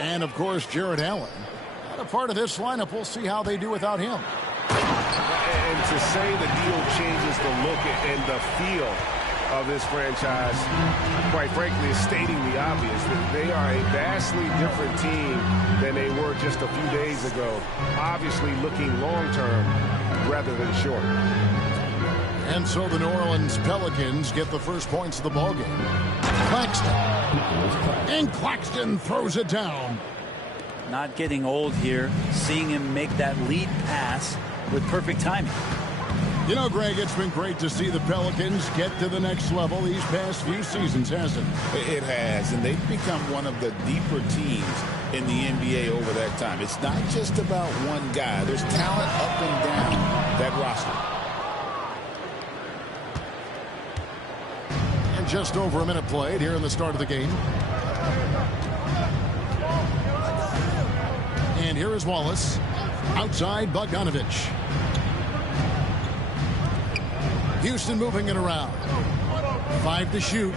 And, of course, Jared Allen. Not a part of this lineup. We'll see how they do without him. And to say the deal changes the look and the feel of this franchise, quite frankly, is stating the obvious. That they are a vastly different team than they were just a few days ago. Obviously looking long-term rather than short. And so the New Orleans Pelicans get the first points of the ballgame. Claxton. And Claxton throws it down. Not getting old here. Seeing him make that lead pass with perfect timing. You know, Greg, it's been great to see the Pelicans get to the next level these past few seasons, hasn't it? It has, and they've become one of the deeper teams in the NBA over that time. It's not just about one guy. There's talent up and down that roster. And just over a minute played here in the start of the game. And here is Wallace. Outside, Bogdanovich. Houston moving it around. 5 to shoot.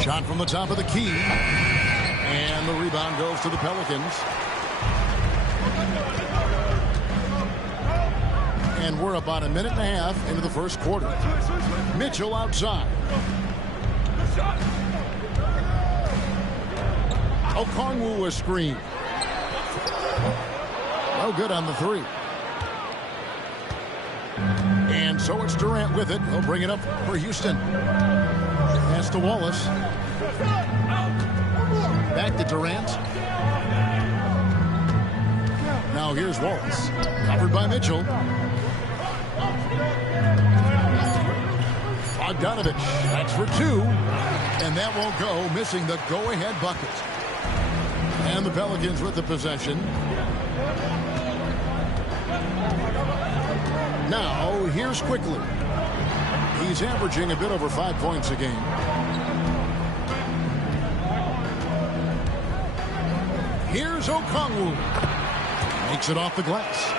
Shot from the top of the key. And the rebound goes to the Pelicans. And we're about a minute and a half into the first quarter. Mitchell outside. Okongwu a screen. No good on the three. And so it's Durant with it. He'll bring it up for Houston. Pass to Wallace. Back to Durant. Now here's Wallace. Covered by Mitchell. Bogdanovich. That's for 2. And that won't go. Missing the go-ahead bucket. And the Pelicans with the possession. Now, here's Quickly. He's averaging a bit over 5 points a game. Here's Okongwu. Makes it off the glass.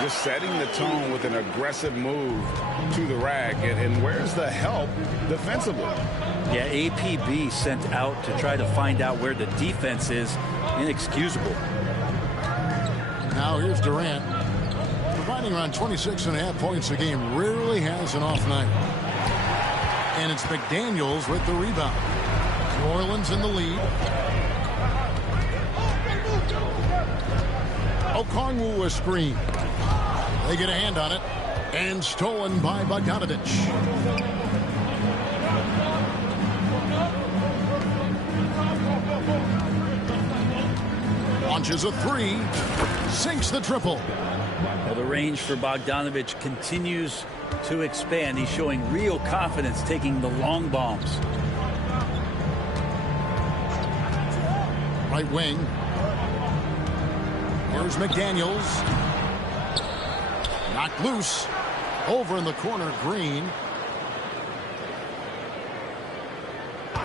Just setting the tone with an aggressive move to the rack. And where's the help defensively? Yeah, APB sent out to try to find out where the defense is. Inexcusable. Now here's Durant. Providing around 26.5 points a game. Rarely has an off night. And it's McDaniels with the rebound. New Orleans in the lead. Okongwu a screen. They get a hand on it. And stolen by Bogdanovich. Launches a 3. Sinks the triple. Well, the range for Bogdanovich continues to expand. He's showing real confidence taking the long bombs. Right wing. Here's McDaniels. Knocked loose. Over in the corner, Green.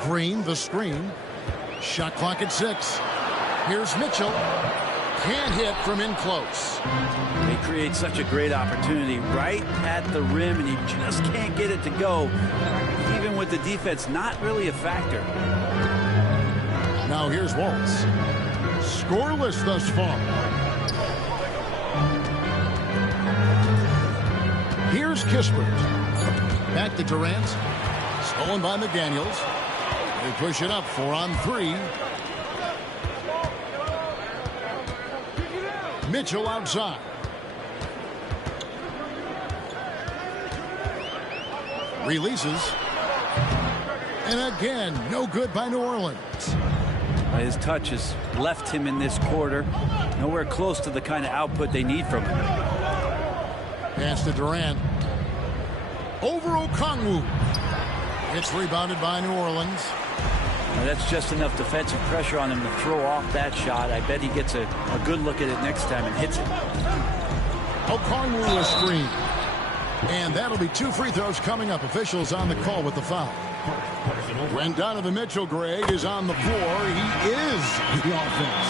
Green, the screen. Shot clock at 6. Here's Mitchell. Can't hit from in close. They create such a great opportunity right at the rim, and you just can't get it to go. Even with the defense not really a factor. Now here's Wallace. Scoreless thus far. Here's Kispert. Back to Durant. Stolen by McDaniels. They push it up 4 on 3. Mitchell outside. Releases. And again, no good by New Orleans. His touch has left him in this quarter. Nowhere close to the kind of output they need from him. Pass to Durant. Over Okongwu. It's rebounded by New Orleans. Now that's just enough defensive pressure on him to throw off that shot. I bet he gets a good look at it next time and hits it. Okongwu a screen. And that'll be 2 free throws coming up. Officials on the call with the foul. When Donovan Mitchell, Greg, is on the floor, he is the offense.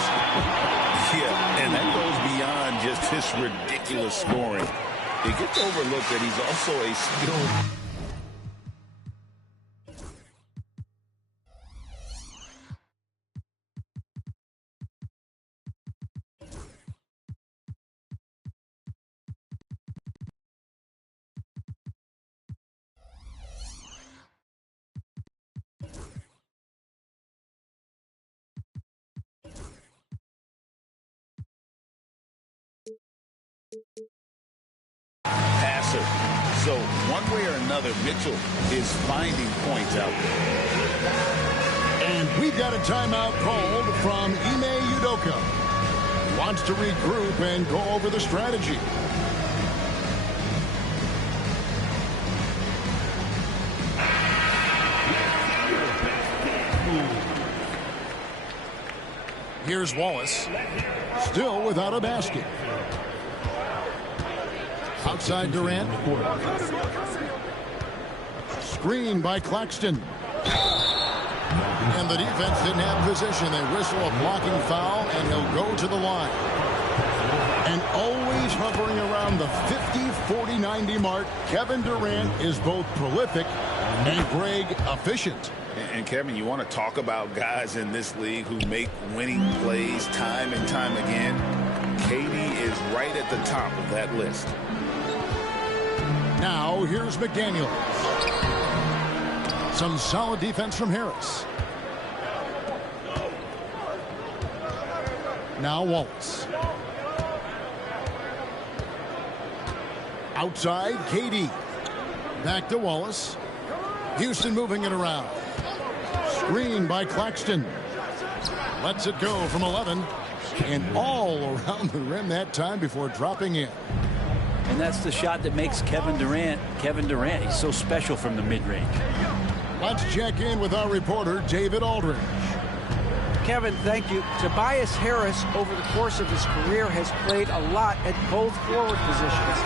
Yeah, and that goes beyond just his ridiculous scoring. It gets overlooked that he's also a skilled Passer. So one way or another, Mitchell is finding points out there. And we've got a timeout called from Ime Udoka. Wants to regroup and go over the strategy. Here's Wallace, still without a basket. Outside Durant. Screen by Claxton. And the defense didn't have position. They whistle a blocking foul, and he'll go to the line. And always hovering around the 50, 40, 90 mark, Kevin Durant is both prolific and, Greg, efficient. And Kevin, you want to talk about guys in this league who make winning plays time and time again. KD is right at the top of that list. Now here's McDaniels. Some solid defense from Harris. Now Wallace. Outside, KD. Back to Wallace. Houston moving it around. Screen by Claxton. Lets it go from 11. And all around the rim that time before dropping in. And that's the shot that makes Kevin Durant. He's so special from the mid-range. Let's check in with our reporter, David Aldridge. Kevin, thank you. Tobias Harris, over the course of his career, has played a lot at both forward positions.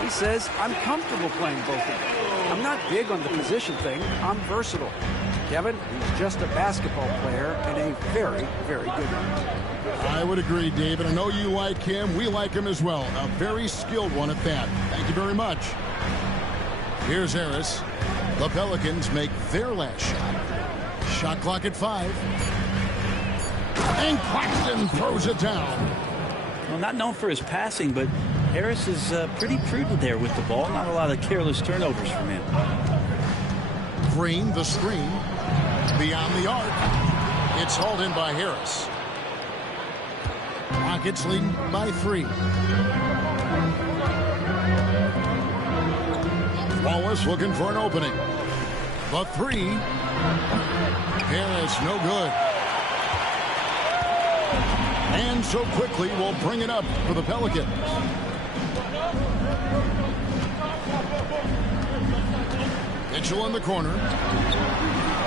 He says, I'm comfortable playing both of them. I'm not big on the position thing. I'm versatile. Kevin, he's just a basketball player and a very, very good one. I would agree, David. I know you like him. We like him as well. A very skilled one at that. Thank you very much. Here's Harris. The Pelicans make their last shot. Shot clock at 5. And Claxton throws it down. Well, not known for his passing, but Harris is pretty prudent there with the ball. Not a lot of careless turnovers from him. Green, the screen. Beyond the arc. It's hauled in by Harris. Rockets leading by 3. Wallace looking for an opening. The 3. Harris no good. And so quickly we'll bring it up for the Pelicans. Mitchell in the corner.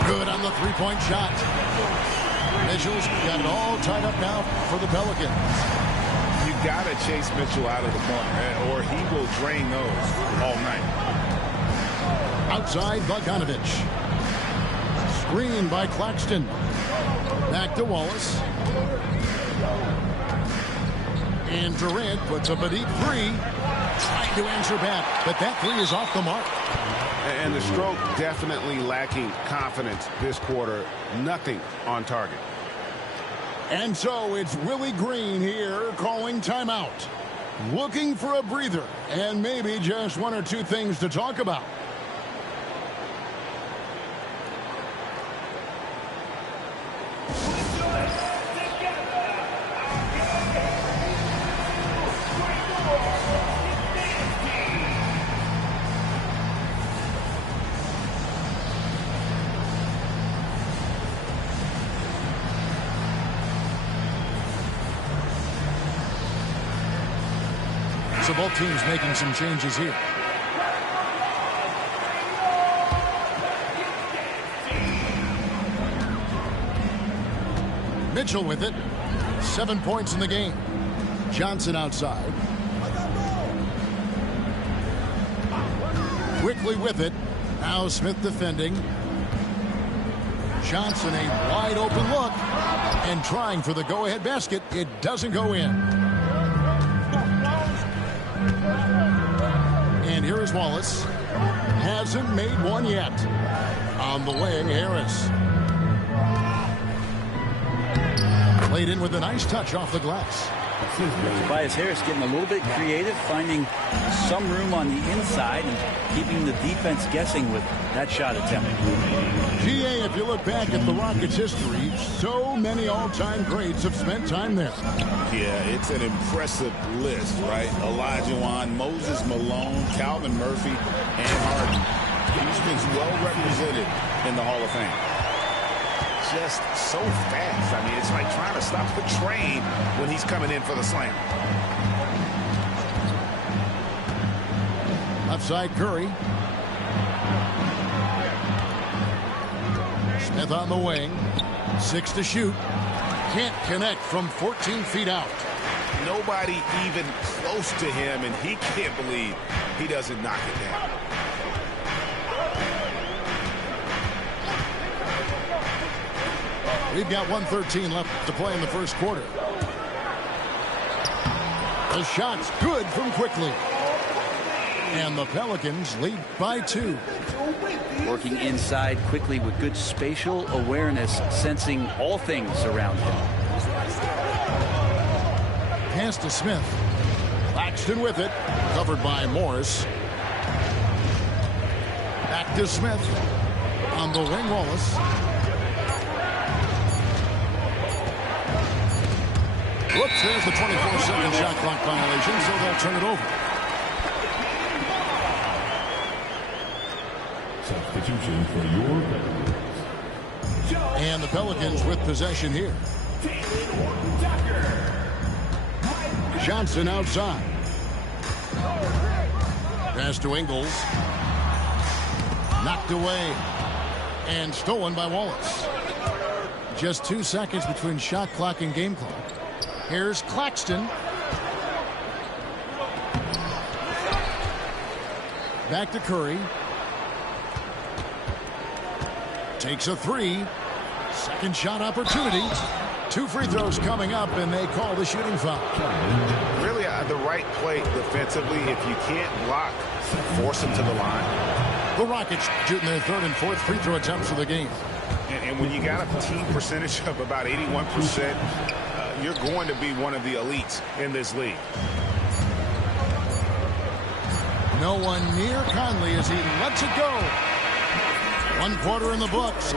Good on the three-point shot. Mitchell's got it all tied up now for the Pelicans. You got to chase Mitchell out of the corner, or he will drain those all night. Outside, Bogdanovich. Screen by Claxton. Back to Wallace. And Durant puts up a deep 3. Trying to answer back, but that 3 is off the mark. And the stroke definitely lacking confidence this quarter. Nothing on target. And so it's Willie Green here calling timeout. Looking for a breather and maybe just one or two things to talk about. So both teams making some changes here. Mitchell with it. 7 points in the game. Johnson outside. Quickly with it. Now Smith defending. Johnson a wide open look. And trying for the go-ahead basket. It doesn't go in. And here is Wallace. Hasn't made one yet. On the way, Harris. Played in with a nice touch off the glass. Tobias Harris getting a little bit creative, finding some room on the inside and keeping the defense guessing with that shot attempt. GA, if you look back at the Rockets' history, so many all-time greats have spent time there. Yeah, it's an impressive list, right? Elijah Wan, Moses Malone, Calvin Murphy, and Harden. Houston's well represented in the Hall of Fame. Just so fast. I mean, it's like trying to stop the train when he's coming in for the slam. Left side, Curry. Smith on the wing. 6 to shoot. Can't connect from 14 feet out. Nobody even close to him, and he can't believe he doesn't knock it down. We've got 1:13 left to play in the first quarter. The shot's good from quickly. And the Pelicans lead by 2. Working inside quickly with good spatial awareness, sensing all things around him. Pass to Smith. Claxton with it. Covered by Morris. Back to Smith. On the wing, Wallace. Whoops, there's the 24-second shot clock violation, so they'll turn it over. Substitution for your Pelicans. And the Pelicans with possession here. Johnson outside. Pass to Ingles. Knocked away. And stolen by Wallace. Just 2 seconds between shot clock and game clock. Here's Claxton. Back to Curry. Takes a 3. Second shot opportunity. 2 free throws coming up, and they call the shooting foul. Really the right play defensively. If you can't block, force him to the line. The Rockets shooting their 3rd and 4th free throw attempts of the game. And when you got a team percentage of about 81%, you're going to be one of the elites in this league. No one near Conley as he lets it go. 1 quarter in the books.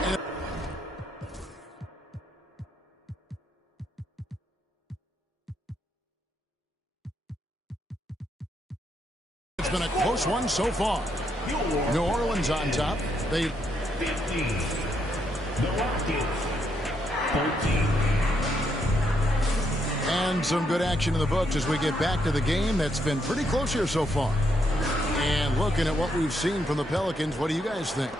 It's been a close one so far. New Orleans on top. They 15. The Rockets 13. And some good action in the books as we get back to the game that's been pretty close here so far. And looking at what we've seen from the Pelicans, what do you guys think?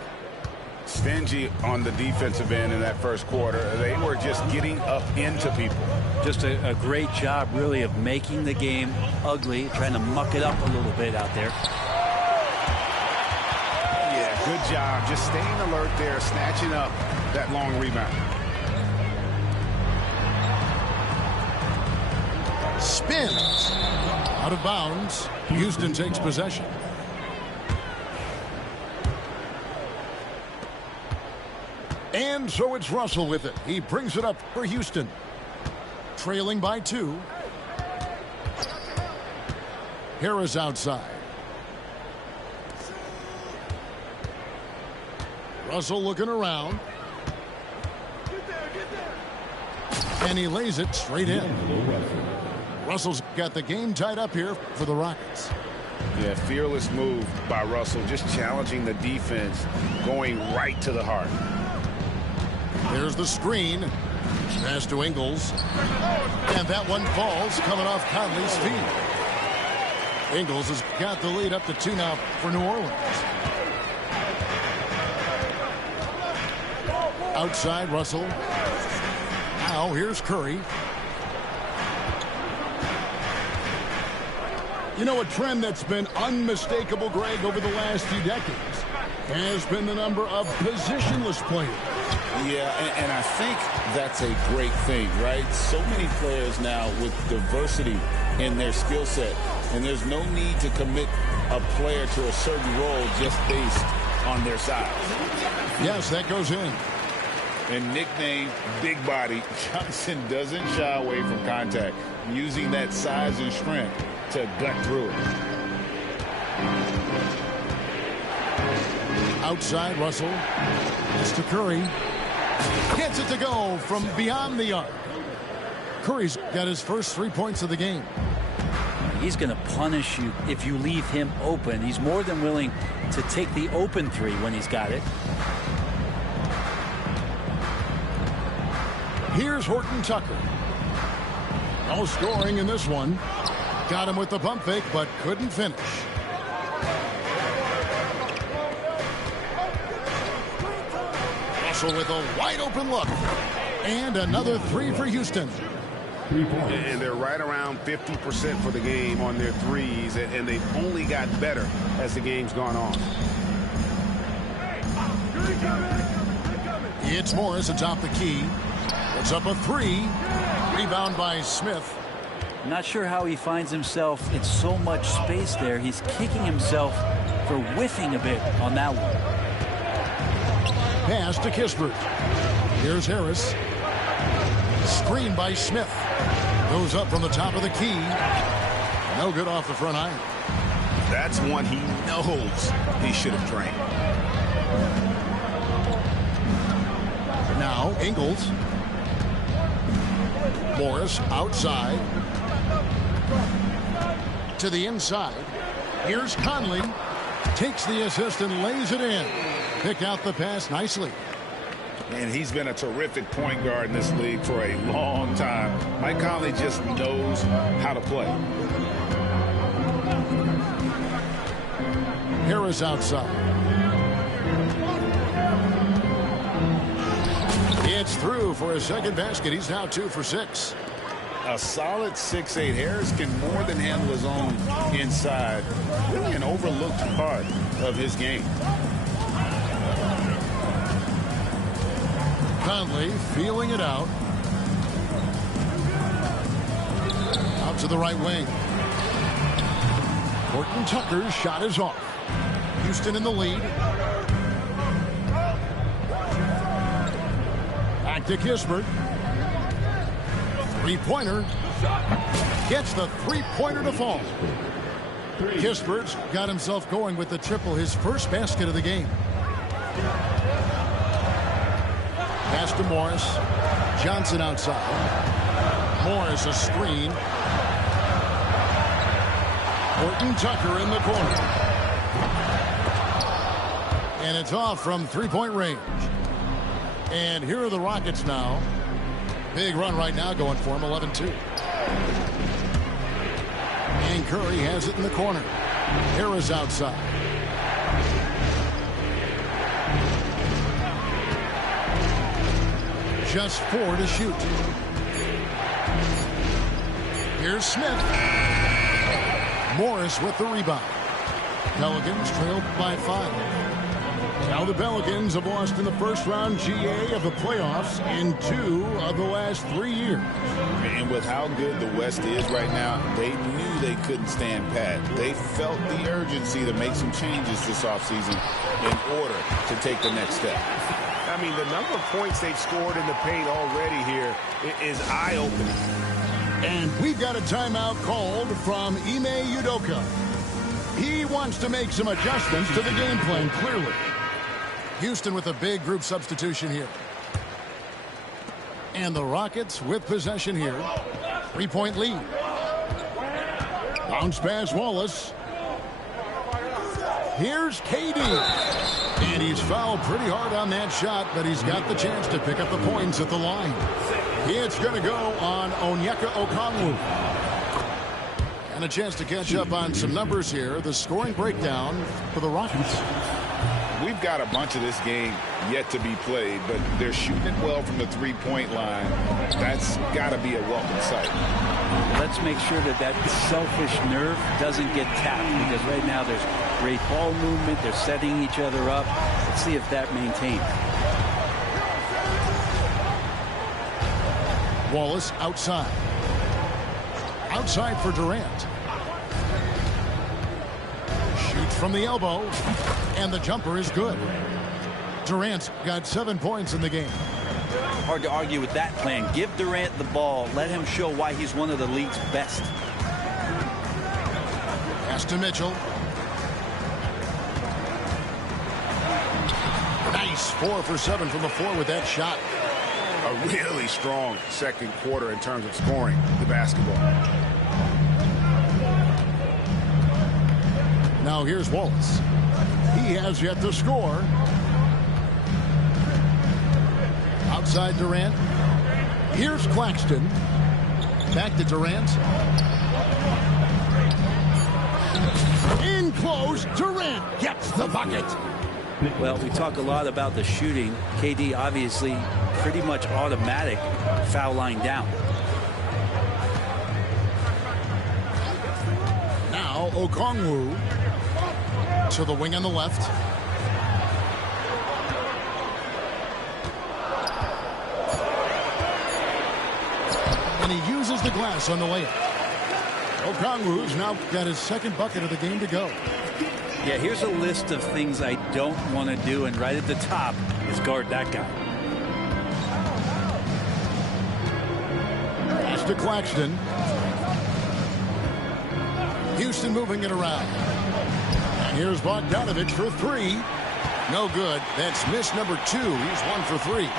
Stingy on the defensive end in that first quarter. They were just getting up into people. Just a great job, really, of making the game ugly, trying to muck it up a little bit out there. Yeah, good job. Just staying alert there, snatching up that long rebound. Spins. Out of bounds. Houston takes possession. And so it's Russell with it. He brings it up for Houston. Trailing by 2. Harris outside. Russell looking around. And he lays it straight in. Russell's got the game tied up here for the Rockets. Yeah, fearless move by Russell, just challenging the defense, going right to the heart. There's the screen. Pass to Ingles. And that one falls coming off Conley's feet. Ingles has got the lead up to 2 now for New Orleans. Outside Russell. Now here's Curry. You know, a trend that's been unmistakable, Greg, over the last few decades has been the number of positionless players. Yeah, and I think that's a great thing, right? So many players now with diversity in their skill set, and there's no need to commit a player to a certain role just based on their size. Yes, that goes in. And nicknamed Big Body, Johnson doesn't shy away from contact, using that size and strength to gut through it. Outside, Russell. It's to Curry. Gets it to go from beyond the arc. Curry's got his first 3 points of the game. He's going to punish you if you leave him open. He's more than willing to take the open three when he's got it. Here's Horton Tucker. No scoring in this one. Got him with the pump fake, but couldn't finish. Russell with a wide open look. And another three for Houston. 3 points. And they're right around 50% for the game on their threes, and they've only gotten better as the game's gone on. It's Morris atop the key. It's up a three. Rebound by Smith. Not sure how he finds himself in so much space there. He's kicking himself for whiffing a bit on that one. Pass to Kispert. Here's Harris. Screen by Smith. Goes up from the top of the key. No good off the front iron. That's one he knows he should have drained. Now Ingles. Morris outside. To the inside. Here's Conley. Takes the assist and lays it in. Pick out the pass nicely. And he's been a terrific point guard in this league for a long time. Mike Conley just knows how to play. Harris outside. It's through for a second basket. He's now 2 for 6. A solid 6'8". Harris can more than handle his own inside. Really an overlooked part of his game. Conley feeling it out. Out to the right wing. Horton Tucker's shot is off. Houston in the lead. Back to Kispert. Three-pointer. Gets the three-pointer to fall. Kispert's got himself going with the triple, his first basket of the game. Pass to Morris. Johnson outside. Morris a screen. Horton Tucker in the corner. And it's off from three-point range. And here are the Rockets now. Big run right now going for him, 11-2. And Curry has it in the corner. Harris outside. Just 4 to shoot. Here's Smith. Morris with the rebound. Pelicans trailed by 5. Now the Pelicans have lost in the first round GA of the playoffs in 2 of the last 3 years. And with how good the West is right now, they knew they couldn't stand pat. They felt the urgency to make some changes this offseason in order to take the next step. I mean, the number of points they've scored in the paint already here is eye-opening. And we've got a timeout called from Ime Udoka. He wants to make some adjustments to the game plan, clearly. Houston with a big group substitution here. And the Rockets with possession here. 3-point lead. Bounce pass Wallace. Here's KD. And he's fouled pretty hard on that shot, but he's got the chance to pick up the points at the line. It's going to go on Onyeka Okongwu. And a chance to catch up on some numbers here. The scoring breakdown for the Rockets. We've got a bunch of this game yet to be played, but they're shooting it well from the three-point line. That's got to be a welcome sight. Let's make sure that that selfish nerve doesn't get tapped, because right now there's great ball movement. They're setting each other up. Let's see if that maintains. Wallace outside. Outside for Durant. Shoots from the elbow. And the jumper is good. Durant's got 7 points in the game. Hard to argue with that plan. Give Durant the ball. Let him show why he's one of the league's best. Pass to Mitchell. Nice 4 for 7 from the floor with that shot. A really strong second quarter in terms of scoring the basketball. Now here's Wallace. He has yet to score. Outside Durant. Here's Claxton. Back to Durant. In close. Durant gets the bucket. Well, we talk a lot about the shooting. KD obviously pretty much automatic foul line down. Now Okongwu to the wing on the left. And he uses the glass on the layup. Okongwu's now got his second bucket of the game to go. Yeah, here's a list of things I don't want to do, and right at the top is guard that guy. Pass to Claxton. Houston moving it around. And here's Bogdanovich for 3. No good. That's miss number 2. He's 1 for 3.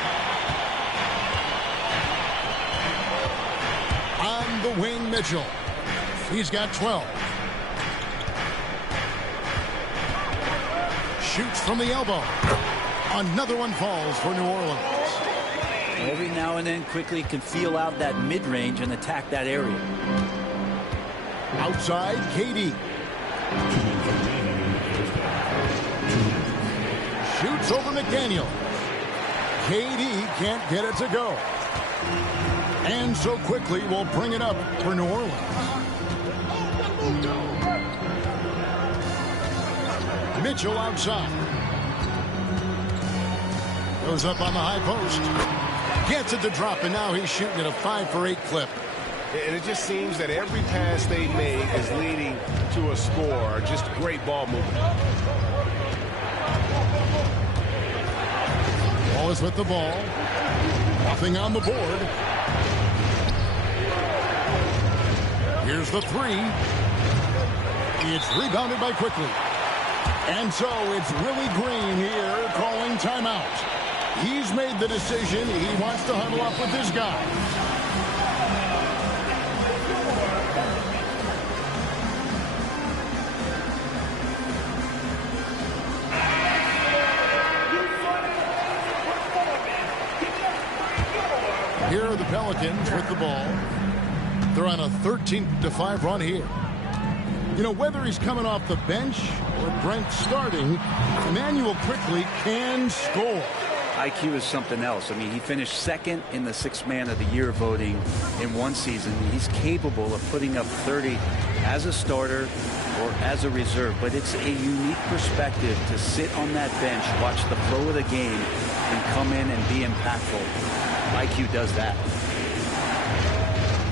On the wing, Mitchell. He's got 12. Shoots from the elbow. Another one falls for New Orleans. Every now and then quickly can feel out that mid-range and attack that area. Outside, KD. Shoots over McDaniel. KD can't get it to go. And so quickly will bring it up for New Orleans. Mitchell outside. Goes up on the high post. Gets it to drop, and now he's shooting at a 5 for 8 clip. And it just seems that every pass they make is leading to a score. Just great ball movement. Wallace with the ball. Nothing on the board. Here's the 3. It's rebounded by Quickly. And so it's Willie Green here calling timeout. He's made the decision. He wants to huddle up with this guy. Here are the Pelicans with the ball. They're on a 13-5 run here. You know, whether he's coming off the bench or Brent starting, Emmanuel Quickly can score. IQ is something else. I mean, he finished second in the Sixth Man of the Year voting in one season. He's capable of putting up 30 as a starter or as a reserve. But it's a unique perspective to sit on that bench, watch the flow of the game, and come in and be impactful. IQ does that.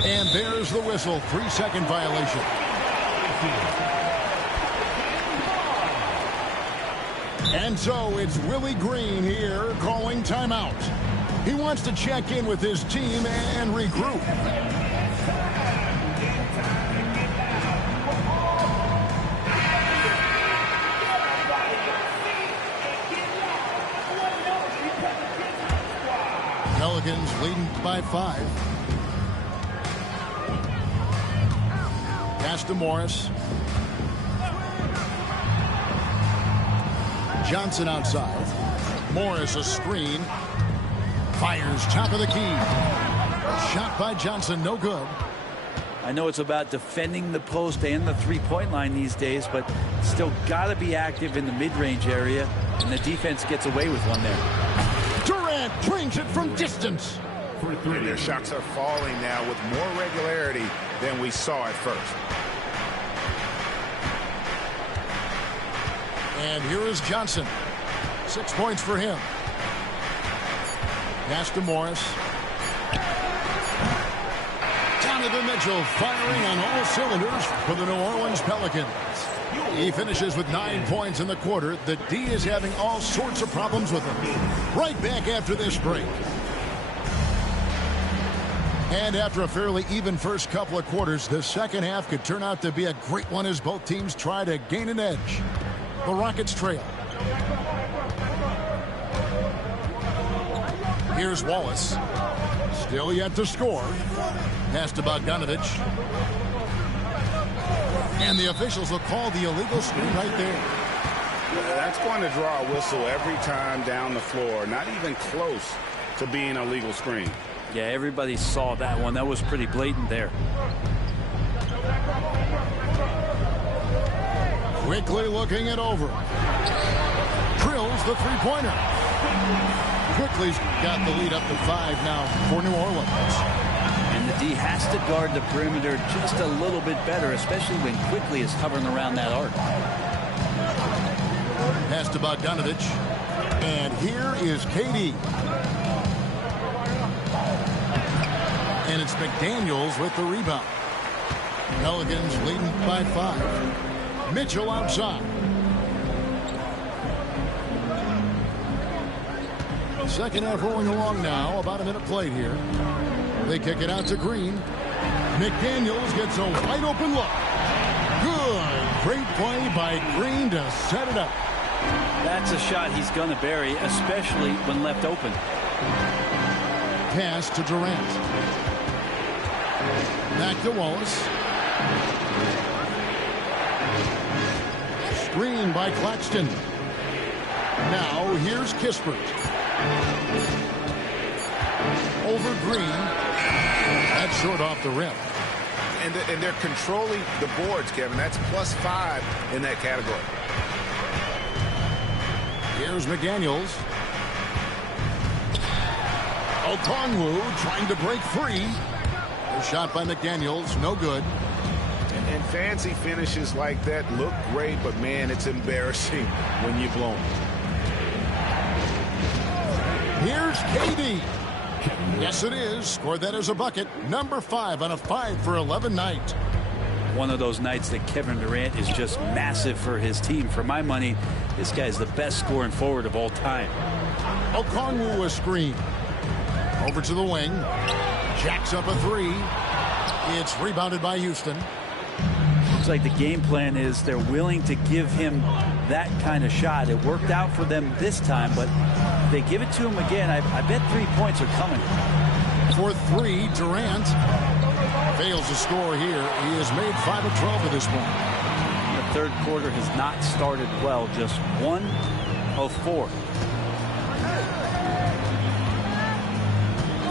And there's the whistle. 3-second violation. And so it's Willie Green here calling timeout. He wants to check in with his team and regroup. Pelicans leading by 5. Pass to Morris. Johnson outside. Morris a screen. Fires top of the key. Shot by Johnson, no good. I know it's about defending the post and the three-point line these days, but still got to be active in the mid-range area, and the defense gets away with one there. Durant brings it from distance. And their shots are falling now with more regularity than we saw at first. And here is Johnson. 6 points for him. Pass to Morris. Donovan Mitchell firing on all cylinders for the New Orleans Pelicans. He finishes with 9 points in the quarter. The D is having all sorts of problems with him. Right back after this break. And after a fairly even first couple of quarters, the second half could turn out to be a great one as both teams try to gain an edge. The Rockets trail. Here's Wallace. Still yet to score. Pass to Bogdanovich. And the officials will call the illegal screen right there. That's going to draw a whistle every time down the floor. Not even close to being a legal screen. Yeah, everybody saw that one. That was pretty blatant there. Quickly looking it over. Drills the three-pointer. Quickly's got the lead up to 5 now for New Orleans. And the D has to guard the perimeter just a little bit better, especially when Quickly is hovering around that arc. Pass to Bogdanovich. And here is KD. And it's McDaniels with the rebound. Pelicans leading by 5. Mitchell outside. Second half rolling along now. About a minute played here. They kick it out to Green. McDaniels gets a wide open look. Good. Great play by Green to set it up. That's a shot he's going to bury, especially when left open. Pass to Durant. Back to Wallace. Screen by Claxton. Now here's Kispert. Over Green. That's short off the rim. And they're controlling the boards, Kevin. That's +5 in that category. Here's McDaniels. Okongwu trying to break free. A shot by McDaniels, no good. And fancy finishes like that look great, but man, it's embarrassing when you blow them. Here's KD. Yes, it is. Scored that as a bucket. Number 5 on a 5 for 11 night. One of those nights that Kevin Durant is just massive for his team. For my money, this guy's the best scoring forward of all time. Okongwu a screen. Over to the wing. Jacks up a 3. It's rebounded by Houston. Looks like the game plan is they're willing to give him that kind of shot. It worked out for them this time, but if they give it to him again, I bet 3 points are coming. For 3, Durant fails to score here. He has made 5 of 12 at this point. The third quarter has not started well, just 1 of 4.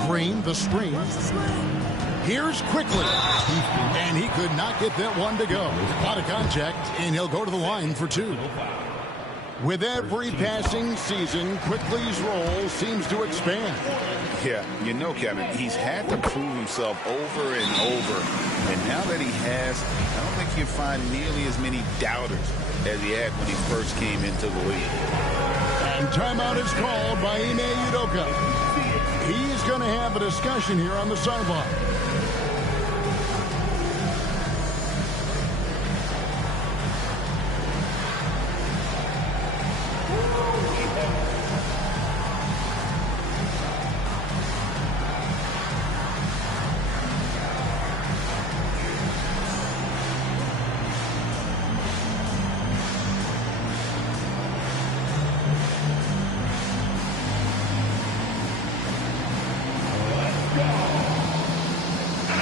Green, the screen. Here's Quickly. And he could not get that one to go. A lot of contact, and he'll go to the line for 2. With every passing season, Quickly's role seems to expand. Yeah, you know, Kevin, he's had to prove himself over and over. And now that he has, I don't think you'll find nearly as many doubters as he had when he first came into the league. And timeout is called by Ime Udoka. He's going to have a discussion here on the sideline.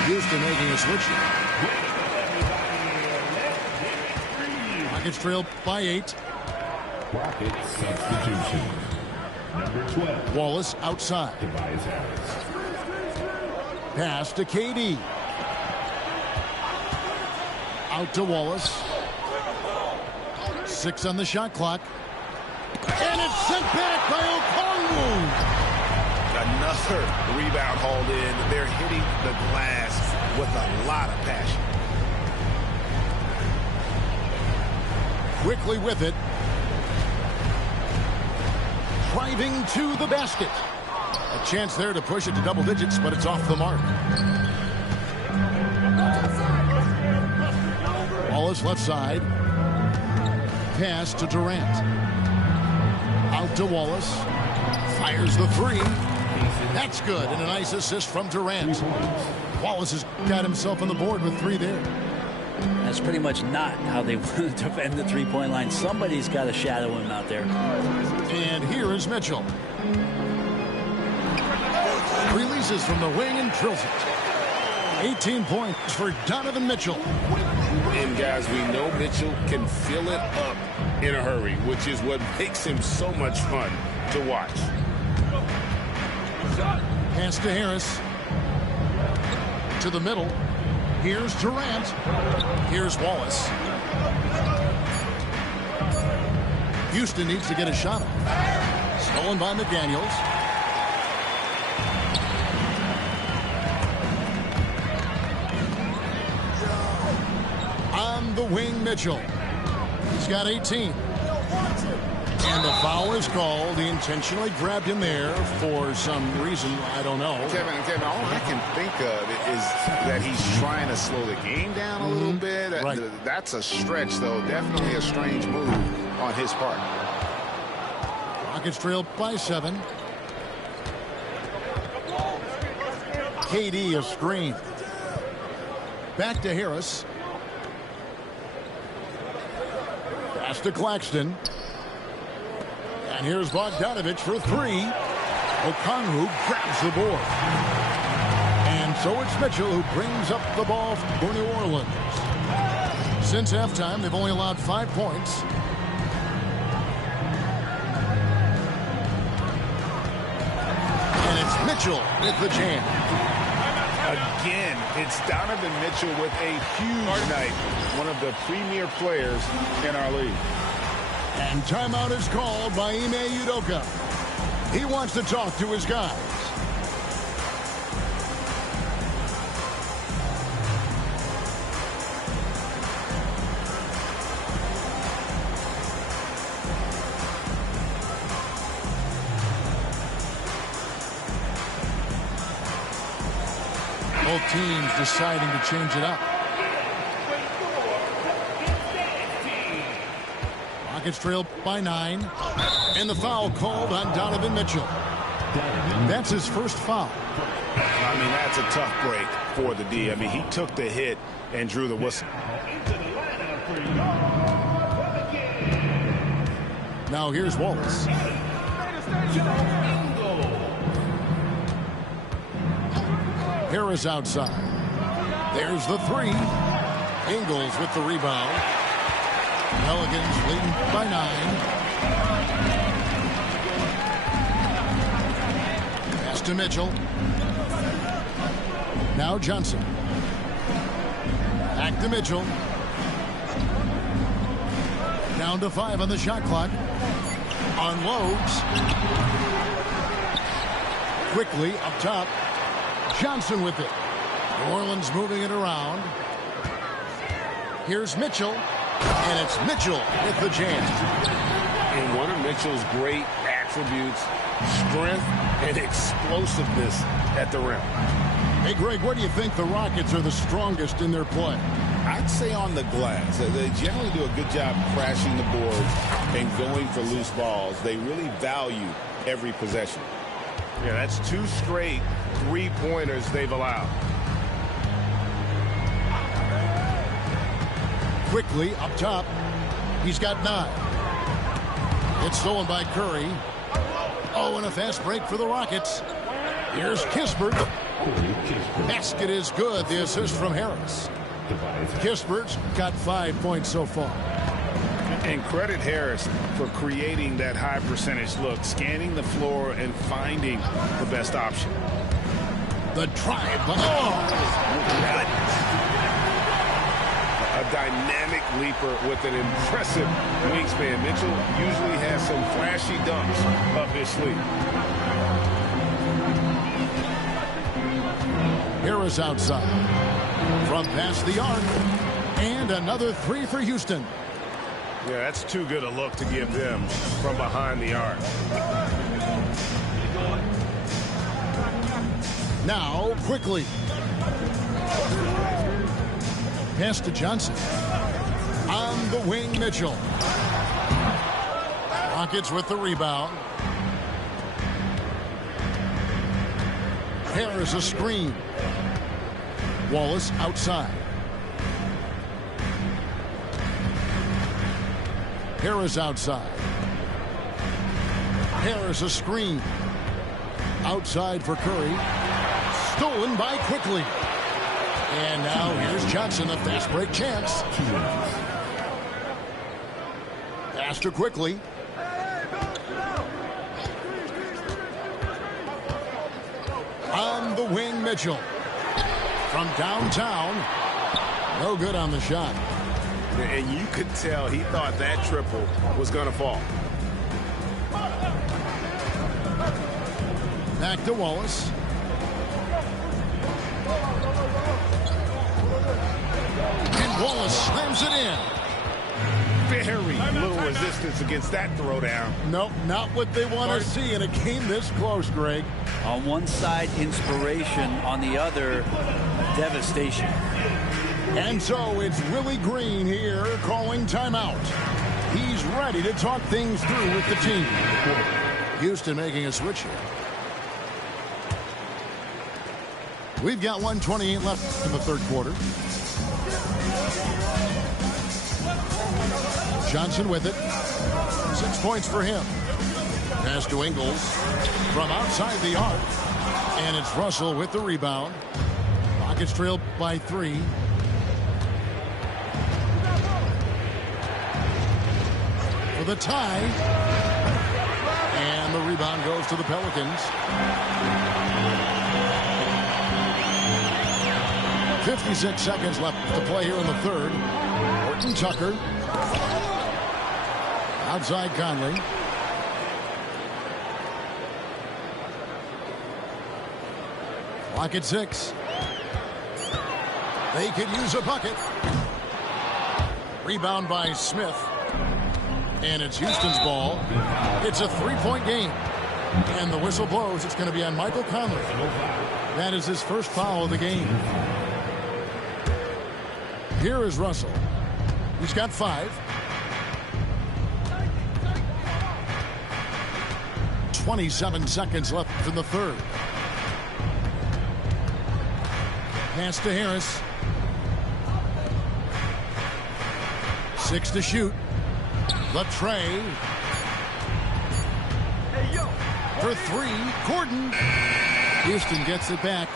Houston making a switch. Rockets trail by 8. Rockets substitution. Number 12. Wallace outside. Tobias Harris. Pass to KD. Out to Wallace. 6 on the shot clock. And it's sent back by Okongwu. Another rebound hauled in. They're hitting the glass with a lot of passion. Quickly with it. Driving to the basket. A chance there to push it to double digits, but it's off the mark. Wallace left side. Pass to Durant. Out to Wallace. Fires the 3. That's good, and a nice assist from Durant. Wallace has got himself on the board with 3 there. That's pretty much not how they want to defend the three-point line. Somebody's got to shadow him out there. And here is Mitchell. Releases from the wing and drills it. 18 points for Donovan Mitchell. And guys, we know Mitchell can fill it up in a hurry, which is what makes him so much fun to watch. Pass to Harris. To the middle. Here's Durant. Here's Wallace. Houston needs to get a shot off. Stolen by McDaniels. On the wing, Mitchell. He's got 18. And the foul is called. He intentionally grabbed him there for some reason. I don't know. Kevin, all I can think of is that he's trying to slow the game down a little bit. Right. That's a stretch, though. Definitely a strange move on his part. Rockets trail by 7. KD a screen. Back to Harris. Pass to Claxton. And here's Bogdanovich for 3. Okongwu grabs the board. And so it's Mitchell who brings up the ball for New Orleans. Since halftime, they've only allowed 5 points. And it's Mitchell with the jam. Again, it's Donovan Mitchell with a huge night. One of the premier players in our league. And timeout is called by Ime Udoka. He wants to talk to his guys. Both teams deciding to change it up. Rockets trail by 9. And the foul called on Donovan Mitchell. That's his first foul. I mean, that's a tough break for the D. I mean, he took the hit and drew the whistle. Now here's Wallace. Harris outside. There's the 3. Ingles with the rebound. Pelicans leading by 9. Pass to Mitchell. Now Johnson. Back to Mitchell. Down to 5 on the shot clock. Unloads. Quickly up top. Johnson with it. New Orleans moving it around. Here's Mitchell. And it's Mitchell with the jam. And one of Mitchell's great attributes, strength and explosiveness at the rim. Hey, Greg, where do you think the Rockets are the strongest in their play? I'd say on the glass. They generally do a good job crashing the boards and going for loose balls. They really value every possession. Yeah, that's 2 straight 3-pointers they've allowed. Quickly up top. He's got 9. It's stolen by Curry. Oh, and a fast break for the Rockets. Here's Kispert. Basket is good. The assist from Harris. Kispert's got 5 points so far. And credit Harris for creating that high percentage look, scanning the floor and finding the best option. The drive. Oh! A dynamic leaper with an impressive wingspan. Mitchell usually has some flashy dunks up his sleeve. Harris outside. From past the arc. And another 3 for Houston. Yeah, that's too good a look to give them from behind the arc. Now, quickly. Pass to Johnson. On the wing, Mitchell. Rockets with the rebound. Harris a screen. Wallace outside. Harris outside. Harris a screen. Outside for Curry. Stolen by Quickly. And now here's Johnson, a fast break chance. Pass to Quickly. On the wing, Mitchell. From downtown. No good on the shot. And you could tell he thought that triple was going to fall. Back to Wallace. And Wallace slams it in. Very little resistance against that throwdown. Nope, not what they want to see in a game this close, Greg. On one side, inspiration. On the other, devastation. And so it's Willie Green here calling timeout. He's ready to talk things through with the team. Houston making a switch here. We've got 1:28 left in the third quarter. Johnson with it. 6 points for him. Pass to Ingles from outside the arc. And it's Russell with the rebound. Rockets trailed by 3. For the tie. And the rebound goes to the Pelicans. 56 seconds left to play here in the third. Horton Tucker. Outside Conley. Clock at 6. They could use a bucket. Rebound by Smith. And it's Houston's ball. It's a 3-point game. And the whistle blows. It's going to be on Michael Conley. That is his first foul of the game. Here is Russell. He's got 5. 27 seconds left in the third. Pass to Harris. 6 to shoot. The tray. For 3. Gordon. Houston gets it back.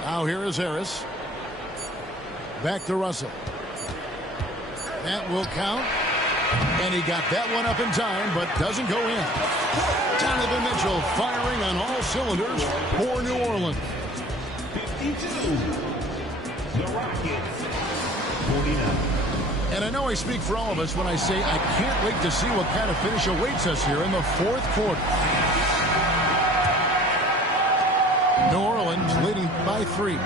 Now here is Harris. Back to Russell. That will count. And he got that one up in time, but doesn't go in. Donovan Mitchell firing on all cylinders for New Orleans. 52. The Rockets. 49. And I know I speak for all of us when I say I can't wait to see what kind of finish awaits us here in the fourth quarter. New Orleans leading by 3.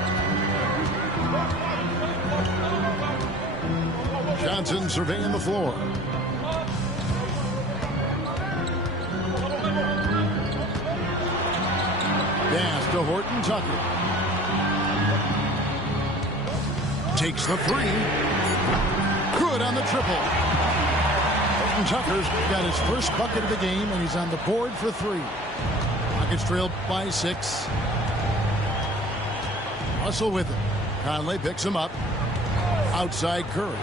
Johnson surveying the floor. Pass to Horton Tucker. Takes the 3. Good on the triple. Horton Tucker's got his first bucket of the game, and he's on the board for 3. Rockets trailed by 6. Russell with it. Conley picks him up. Outside Curry.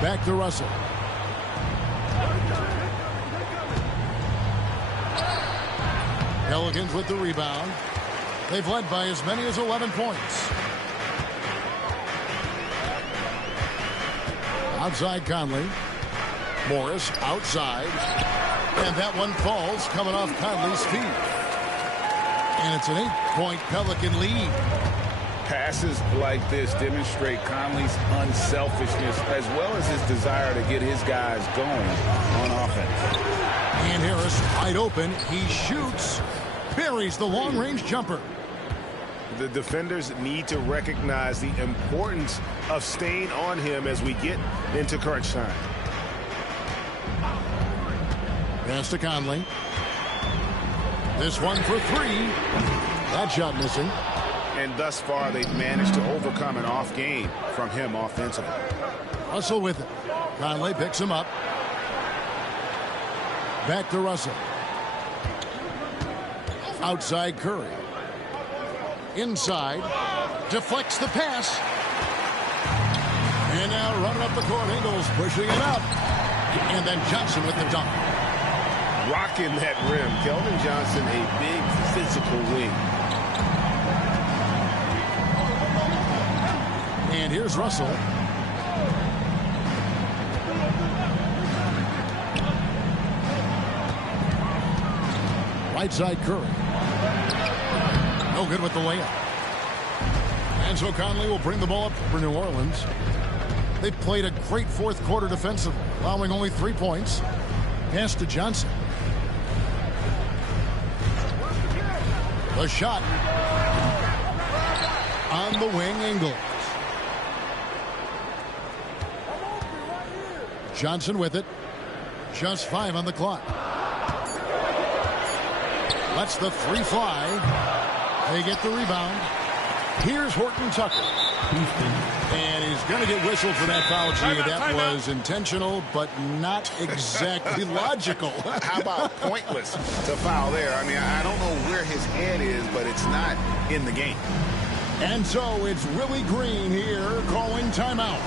Back to Russell. Pelicans with the rebound. They've led by as many as 11 points. Outside Conley. Morris outside. And that one falls coming off Conley's feet. And it's an 8-point Pelican lead. Passes like this demonstrate Conley's unselfishness as well as his desire to get his guys going on offense. And Harris wide open. He shoots. Buries the long-range jumper. The defenders need to recognize the importance of staying on him as we get into crunch time. Pass to Conley. This one for 3. That shot missing. And thus far, they've managed to overcome an off game from him offensively. Russell with it. Conley picks him up. Back to Russell. Outside Curry. Inside. Deflects the pass. And now running up the court. Ingles pushing it up. And then Johnson with the dunk. Rocking that rim. Keldon Johnson, a big physical wing. And here's Russell. Right side Curry. No good with the layup. And so Conley will bring the ball up for New Orleans. They played a great fourth quarter defensively, allowing only 3 points. Pass to Johnson. The shot. On the wing, Ingles. Johnson with it. Just 5 on the clock. Lets the 3 fly. They get the rebound. Here's Horton Tucker. And he's going to get whistled for that foul, G. That was intentional, but not exactly logical. How about pointless to foul there? I mean, I don't know where his head is, but it's not in the game. And so it's Willie Green here calling timeout.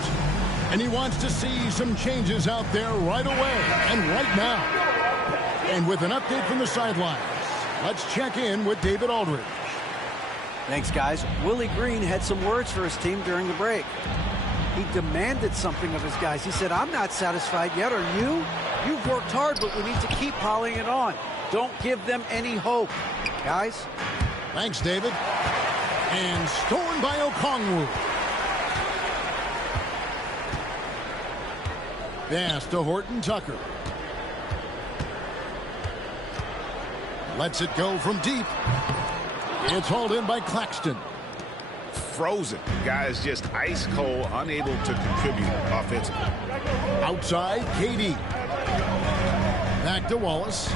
And he wants to see some changes out there right away and right now. And with an update from the sidelines, let's check in with David Aldridge. Thanks, guys. Willie Green had some words for his team during the break. He demanded something of his guys. He said, I'm not satisfied yet. Are you? You've worked hard, but we need to keep piling it on. Don't give them any hope. Guys? Thanks, David. And stolen by Okongwu. Pass to Horton Tucker. Lets it go from deep. It's hauled in by Claxton. Frozen. Guys just ice cold, unable to contribute offensively. Outside, KD. Back to Wallace.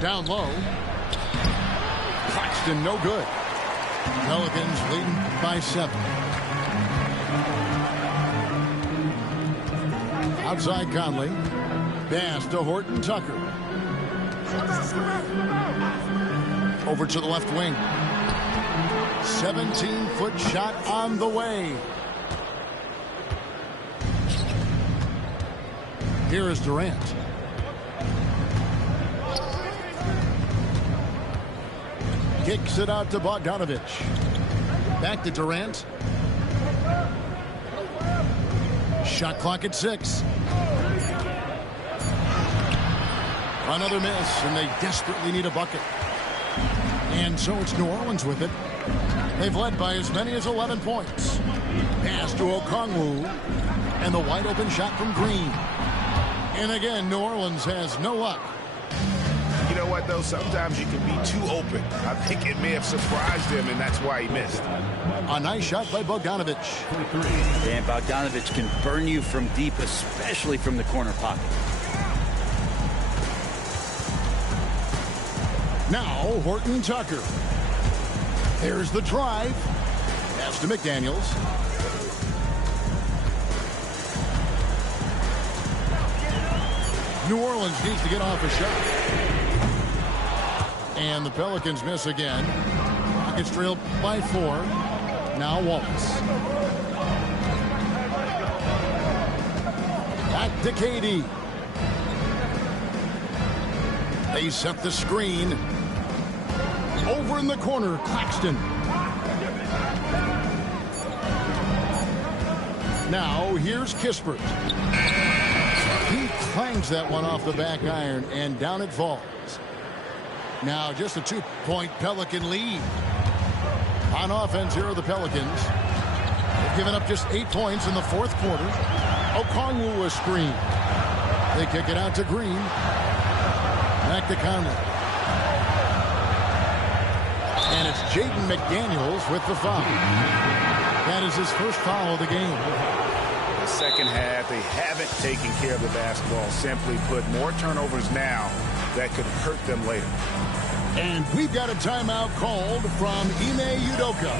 Down low. Claxton, no good. Pelicans leading by 7. Outside Conley. Pass to Horton Tucker. Over to the left wing. 17-foot shot on the way. Here is Durant. Kicks it out to Bogdanovich. Back to Durant. Shot clock at 6. Another miss, and they desperately need a bucket. And so it's New Orleans with it. They've led by as many as 11 points. Pass to Okongwu, and the wide open shot from Green. And again, New Orleans has no luck. You know what, though? Sometimes you can be too open. I think it may have surprised him, and that's why he missed. A nice shot by Bogdanovich. And Bogdanovich can burn you from deep, especially from the corner pocket. Now, Horton Tucker. There's the drive. Pass to McDaniels. New Orleans needs to get off a shot. And the Pelicans miss again. It's trailed by 4. Now Wallace. Back to KD. They set the screen. Over in the corner, Claxton. Now, here's Kispert. He clangs that one off the back iron, and down it falls. Now, just a 2-point Pelican lead. On offense, here are the Pelicans. They've given up just 8 points in the fourth quarter. Okongwu a screen. They kick it out to Green. Back to Conley. And it's Jaden McDaniels with the foul. That is his first foul of the game. The second half, they haven't taken care of the basketball. Simply put, more turnovers now that could hurt them later. And we've got a timeout called from Ime Udoka.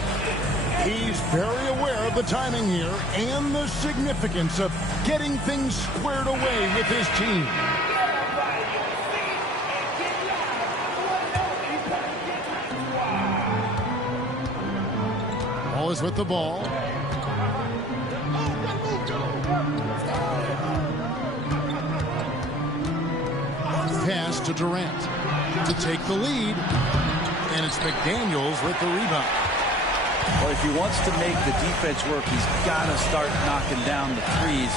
He's very aware of the timing here and the significance of getting things squared away with his team. is with the ball. Pass to Durant to take the lead. And it's McDaniels with the rebound. Well, if he wants to make the defense work, he's got to start knocking down the threes.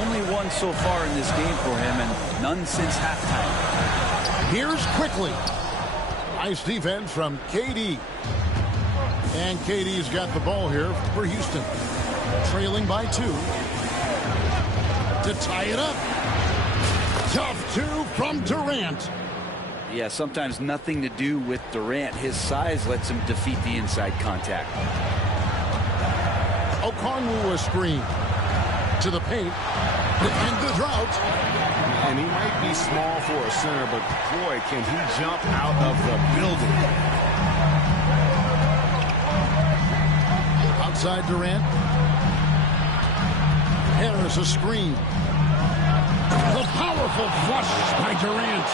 Only one so far in this game for him, and none since halftime. Here's quickly. Nice defense from KD. And KD's got the ball here for Houston. Trailing by 2. To tie it up. Tough 2 from Durant. Yeah, sometimes nothing to do with Durant. His size lets him defeat the inside contact. Okongwu a screen. To the paint. Defend the drought. And he might be small for a center, but boy, can he jump out of the building. Outside Durant. Harris a screen. The powerful flush by Durant.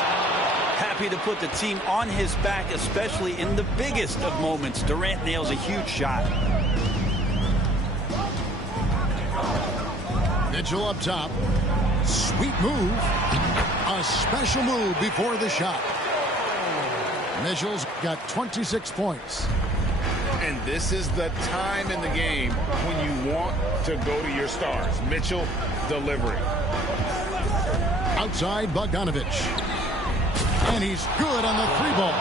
Happy to put the team on his back, especially in the biggest of moments. Durant nails a huge shot. Mitchell up top. Sweet move. A special move before the shot. Mitchell's got 26 points. And this is the time in the game when you want to go to your stars. Mitchell delivering. Outside Bogdanovich. And he's good on the 3-ball.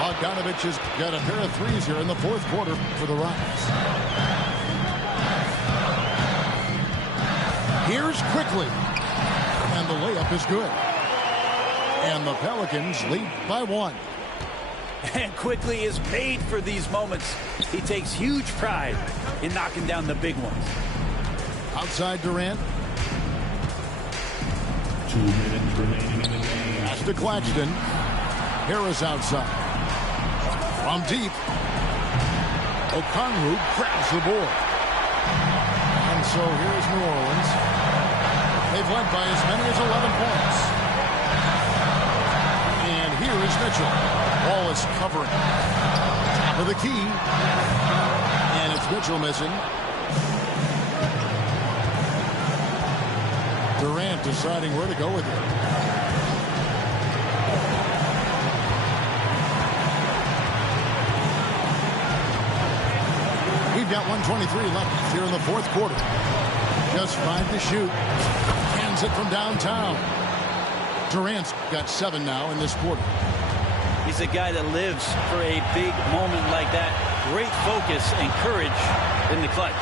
Bogdanovich has got a pair of threes here in the 4th quarter for the Rockets. Here's quickly. And the layup is good. And the Pelicans lead by 1. And Quickly is paid for these moments. He takes huge pride in knocking down the big ones. Outside Durant. 2 minutes remaining in the game. Pass to Claxton. Harris outside. From deep. Okongwu grabs the board. And so here's New Orleans. They've led by as many as 11 points. And here is Mitchell. Ball is covering. Top of the key. And it's Mitchell missing. Durant deciding where to go with it. We've got 1:23 left here in the 4th quarter. Just 5 to shoot. Hands it from downtown. Durant's got 7 now in this quarter. He's a guy that lives for a big moment like that. Great focus and courage in the clutch.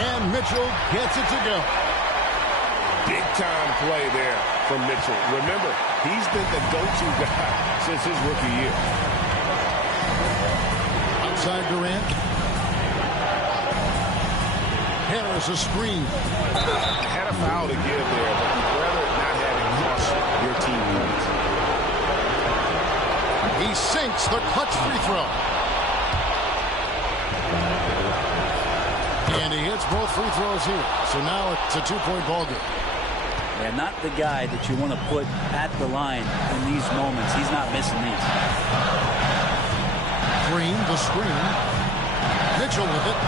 And Mitchell gets it to go. Big-time play there from Mitchell. Remember, he's been the go-to guy since his rookie year. Outside Durant. Harris a screen. Had a foul to give there, but you'd rather not have it cost your team points. He sinks the clutch free throw. And he hits both free throws here. So now it's a 2-point ball game. Yeah, not the guy that you want to put at the line in these moments. He's not missing these. Green, the screen. Mitchell with it.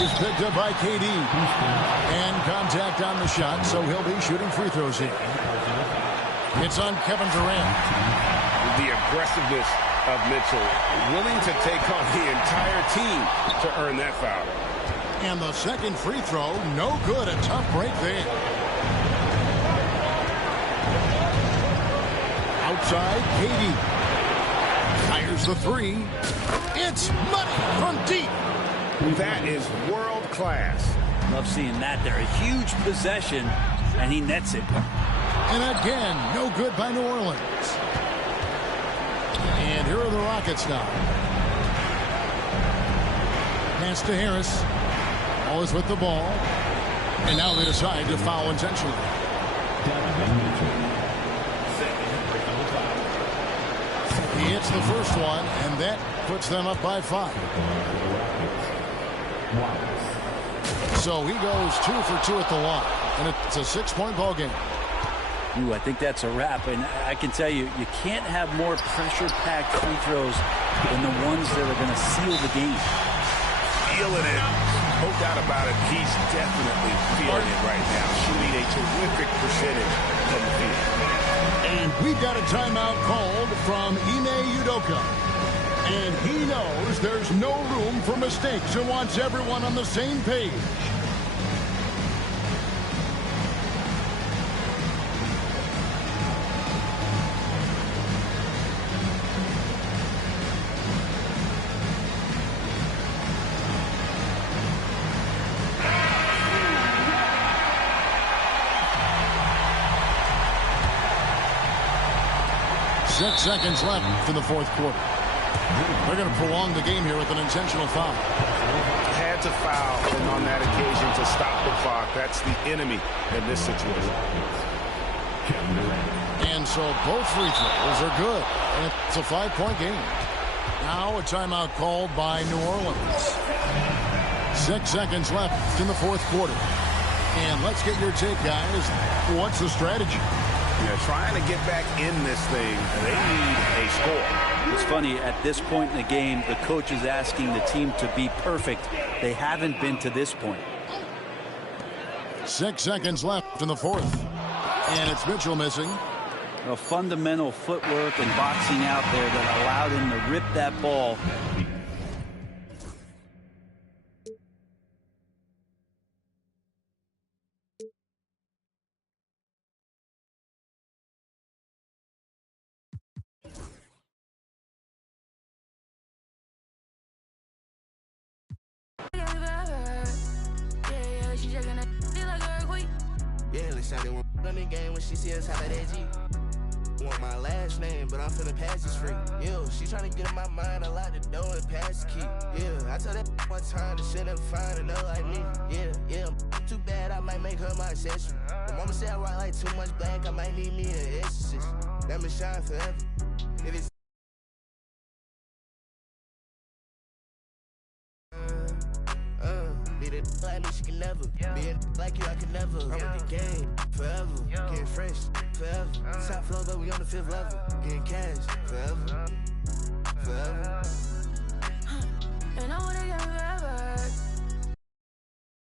He's picked up by KD. And contact on the shot, so he'll be shooting free throws here. It's on Kevin Durant. The aggressiveness of Mitchell, willing to take on the entire team to earn that foul. And the second free throw, no good. A tough break there. Outside, KD. Fires the 3. It's money from deep. That is world class. Love seeing that there. A huge possession, and he nets it. And again, no good by New Orleans. And here are the Rockets now. Pass to Harris. All is with the ball. And now they decide to foul intentionally. He hits the first one, and that puts them up by 5. So he goes 2 for 2 at the line, and it's a 6-point ball game. Ooh, I think that's a wrap, and I can tell you, you can't have more pressure-packed free throws than the ones that are going to seal the game. feeling it. No doubt about it, he's definitely feeling it right now, shooting a terrific percentage from the field. And we've got a timeout called from Ime Udoka. And he knows there's no room for mistakes and wants everyone on the same page. Six seconds left in the fourth quarter. They're going to prolong the game here with an intentional foul. Had to foul, and on that occasion to stop the clock. That's the enemy in this situation. And so both free throws are good. And it's a 5-point game. Now a timeout called by New Orleans. 6 seconds left in the fourth quarter. And let's get your take, guys. What's the strategy? Yeah, trying to get back in this thing, they need a score. It's funny, at this point in the game, the coach is asking the team to be perfect. They haven't been to this point. 6 seconds left in the fourth. And it's Mitchell missing. A fundamental footwork and boxing out there that allowed him to rip that ball. Yeah, let's say they want on the game when she see us have that G. Want my last name, but I'm finna pass this free. Yo, she tryna get in my mind, I lock the door and pass the key. Yeah, I told that one time, the shit never find another like me. Yeah, too bad, I might make her my accessory. The mama said I rock like too much black, I might need me an exorcist. Let me shine forever. If it's be the like me, she can never. Be a like you, I can never. I'm with the game forever. Getting fresh forever. Top floor, but we on the 5th level. Getting cash forever. Forever. And I wanna get